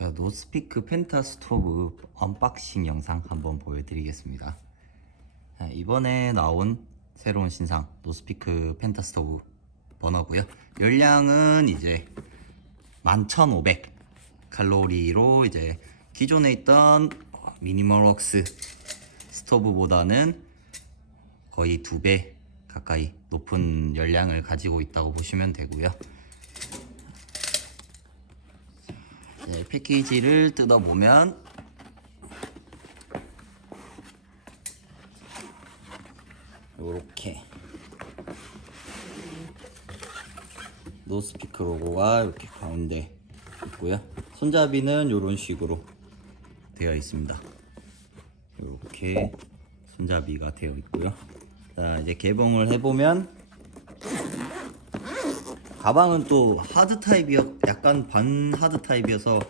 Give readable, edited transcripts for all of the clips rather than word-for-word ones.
제가 노스피크 펜타 스토브 언박싱 영상 한번 보여드리겠습니다. 이번에 나온 새로운 신상 노스피크 펜타 스토브 버너고요. 열량은 이제 11,500 칼로리로 이제 기존에 있던 미니멀웍스 스토브보다는 거의 2배 가까이 높은 열량을 가지고 있다고 보시면 되고요. 패키지를 뜯어보면 이렇게 노스피크 로고가 이렇게 가운데 있고요. 손잡이는 이런 식으로 되어 있습니다. 이렇게 손잡이가 되어 있고요. 자, 이제 개봉을 해보면 가방은 또 하드 타입이요, 약간 반 하드 타입이어서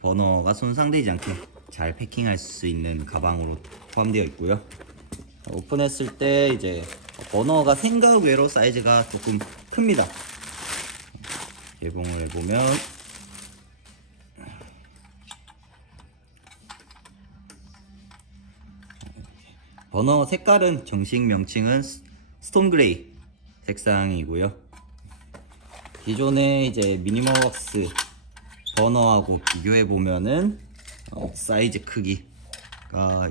버너가 손상되지 않게 잘 패킹할 수 있는 가방으로 포함되어 있고요. 오픈했을 때 이제 버너가 생각 외로 사이즈가 조금 큽니다. 개봉을 해보면 버너 색깔은 정식 명칭은 스톤 그레이 색상이고요. 기존의 이제 미니멀웍스 버너하고 비교해 보면은 사이즈 크기가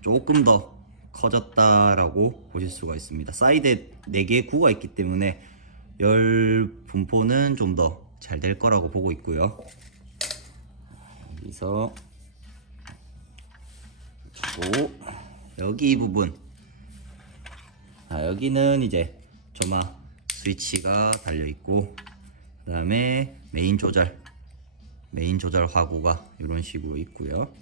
조금 더 커졌다라고 보실 수가 있습니다. 사이드에 4개의 구가 있기 때문에 열 분포는 좀 더 잘 될 거라고 보고 있고요. 여기서 그리고 여기 이 부분, 여기는 이제 점화 스위치가 달려 있고, 그 다음에 메인 조절 화구가 이런 식으로 있고요.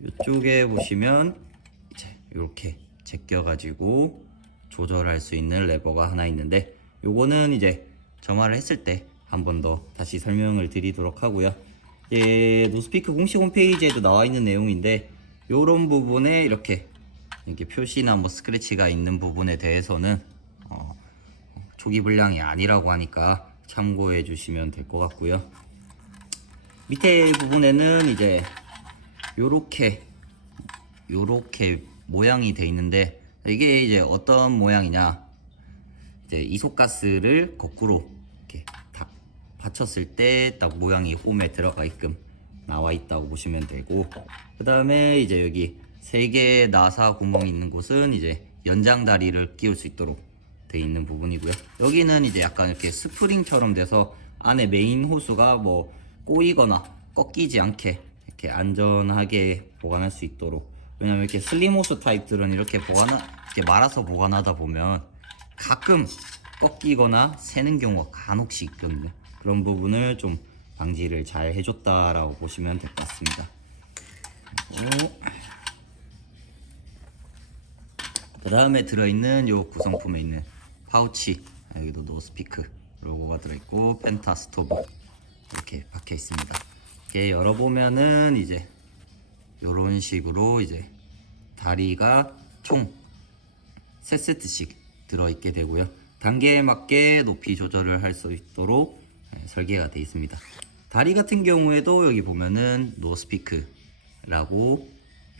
이쪽에 보시면 이제 이렇게 제껴 가지고 조절할 수 있는 레버가 하나 있는데, 요거는 이제 점화를 했을 때 한 번 더 다시 설명을 드리도록 하고요. 노스피크 공식 홈페이지에도 나와 있는 내용인데, 요런 부분에 이렇게 표시나 뭐 스크래치가 있는 부분에 대해서는 초기 불량이 아니라고 하니까 참고해 주시면 될 것 같고요. 밑에 부분에는 이제 요렇게 모양이 돼 있는데, 이게 이제 어떤 모양이냐, 이제 이소가스를 거꾸로 이렇게 딱 받쳤을 때 딱 모양이 홈에 들어가게끔 나와 있다고 보시면 되고, 그 다음에 이제 여기 3개의 나사 구멍이 있는 곳은 이제 연장 다리를 끼울 수 있도록 돼 있는 부분이고요. 여기는 이제 약간 이렇게 스프링처럼 돼서 안에 메인 호스가 뭐 꼬이거나 꺾이지 않게 이렇게 안전하게 보관할 수 있도록. 왜냐면 이렇게 슬림 호스 타입들은 이렇게 말아서 보관하다 보면 가끔 꺾이거나 새는 경우가 간혹씩 있거든요. 그런 부분을 좀 방지를 잘 해줬다라고 보시면 될 것 같습니다. 그 다음에 들어있는 요 구성품에 있는 파우치, 여기도 노스피크 로고가 들어있고 펜타 스토브 이렇게 박혀 있습니다. 이렇게 열어보면은 이제 요런 식으로 이제 다리가 총 3세트씩 들어있게 되고요. 단계에 맞게 높이 조절을 할 수 있도록 설계가 되어 있습니다. 다리 같은 경우에도 여기 보면은 노스피크라고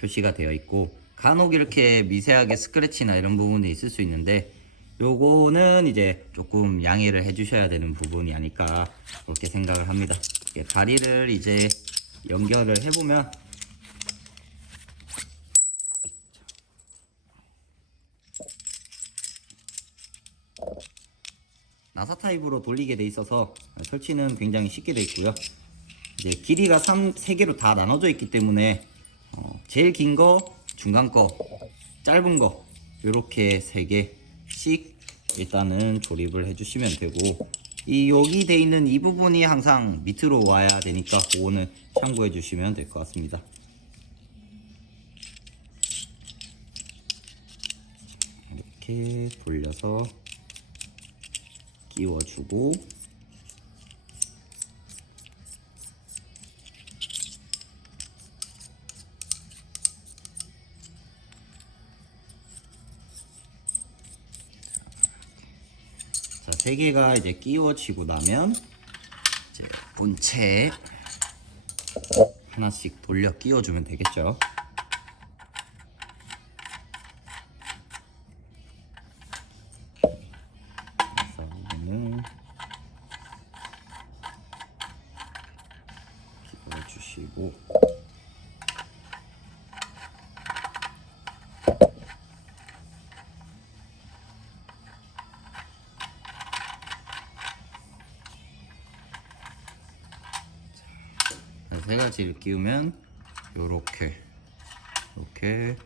표시가 되어 있고, 간혹 이렇게 미세하게 스크래치나 이런 부분이 있을 수 있는데, 요거는 이제 조금 양해를 해주셔야 되는 부분이 아닐까 그렇게 생각을 합니다. 다리를 이제 연결을 해보면 나사 타입으로 돌리게 돼 있어서 설치는 굉장히 쉽게 돼 있고요. 이제 길이가 3개로 다 나눠져 있기 때문에 제일 긴 거, 중간 거, 짧은 거 이렇게 3개씩 일단은 조립을 해주시면 되고, 여기 돼 있는 이 부분이 항상 밑으로 와야 되니까 그거는 참고해 주시면 될 것 같습니다. 이렇게 돌려서 끼워주고, 자, 3개가 이제 끼워지고 나면 이제 본체에 하나씩 돌려 끼워주면 되겠죠. 그래서 이거는 끼워주시고, 세 가지를 끼우면 요렇게 이렇게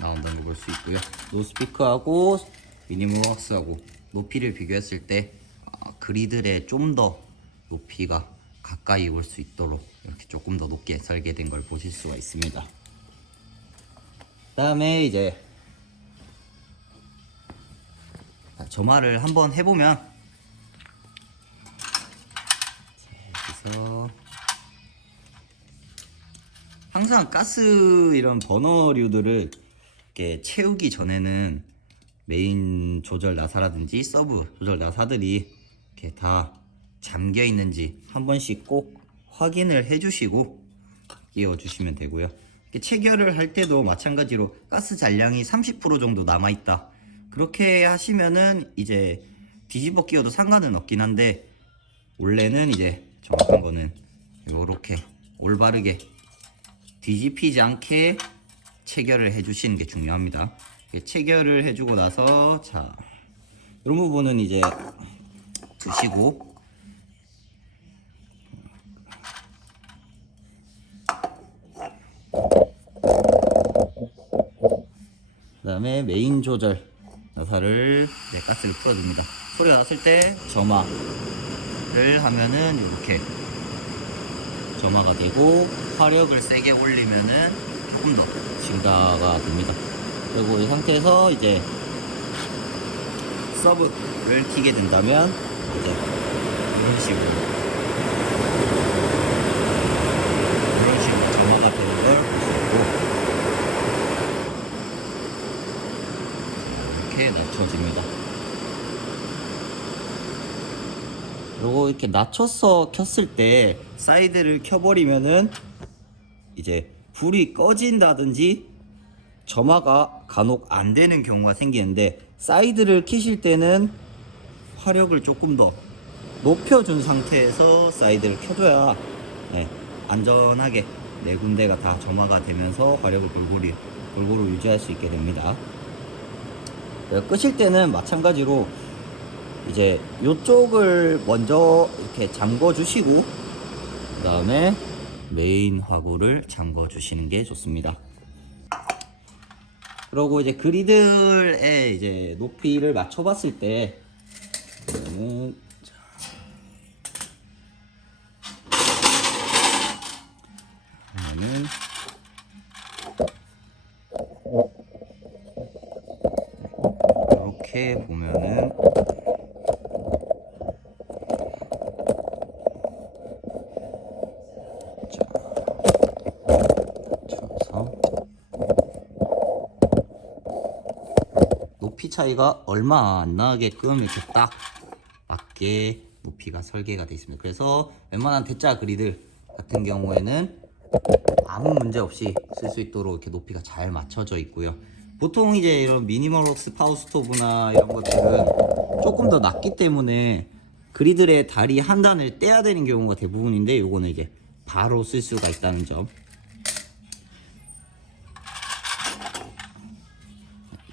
나온다는 걸 볼 수 있고요. 노스피크하고 미니멀왁스하고 높이를 비교했을 때 그리들에 좀 더 높이가 가까이 올 수 있도록 이렇게 조금 더 높게 설계된 걸 보실 수가 있습니다. 그 다음에 이제 점화를 한번 해보면, 여기서 항상 가스 이런 버너류들을 이렇게 채우기 전에는 메인 조절 나사라든지 서브 조절 나사들이 이렇게 다 잠겨 있는지 한 번씩 꼭 확인을 해주시고 끼워 주시면 되고요. 체결을 할 때도 마찬가지로 가스 잔량이 30% 정도 남아 있다, 그렇게 하시면은 이제 뒤집어 끼워도 상관은 없긴 한데, 원래는 이제 정확한 거는 이렇게 올바르게 뒤집히지 않게 체결을 해주시는 게 중요합니다. 체결을 해주고 나서, 자, 이런 부분은 이제 두시고, 그 다음에 메인 조절 나사를 가스를 풀어줍니다. 소리가 났을 때 점화를 하면은 이렇게 점화가 되고, 화력을 세게 올리면은 조금 더 증가가 됩니다. 그리고 이 상태에서 이제 서브를 키게 된다면 이제 이런 식으로 점화가 되는 걸 볼 수 있고, 이렇게 낮춰집니다. 그리고 이렇게 낮춰서 켰을 때 사이드를 켜버리면은 이제 불이 꺼진다든지 점화가 간혹 안 되는 경우가 생기는데, 사이드를 켜실 때는 화력을 조금 더 높여준 상태에서 사이드를 켜줘야 안전하게 네 군데가 다 점화가 되면서 화력을 골고루 유지할 수 있게 됩니다. 끄실 때는 마찬가지로 이제 이쪽을 먼저 이렇게 잠궈 주시고, 그 다음에 메인 화구를 잠궈 주시는 게 좋습니다. 그리고 이제 그리들의 이제 높이를 맞춰 봤을 때, 이거는 이렇게 보면은 높이 차이가 얼마 안 나게끔 이렇게 딱 맞게 높이가 설계가 되어 있습니다. 그래서 웬만한 대짜 그리들 같은 경우에는 아무 문제 없이 쓸 수 있도록 이렇게 높이가 잘 맞춰져 있고요. 보통 이제 이런 미니멀웍스 파워 스토브나 이런 것들은 조금 더 낮기 때문에 그리들의 다리 한 단을 떼야 되는 경우가 대부분인데, 요거는 이제 바로 쓸 수가 있다는 점.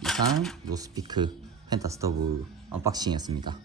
이상 노스피크 펜타 스토브 언박싱이었습니다.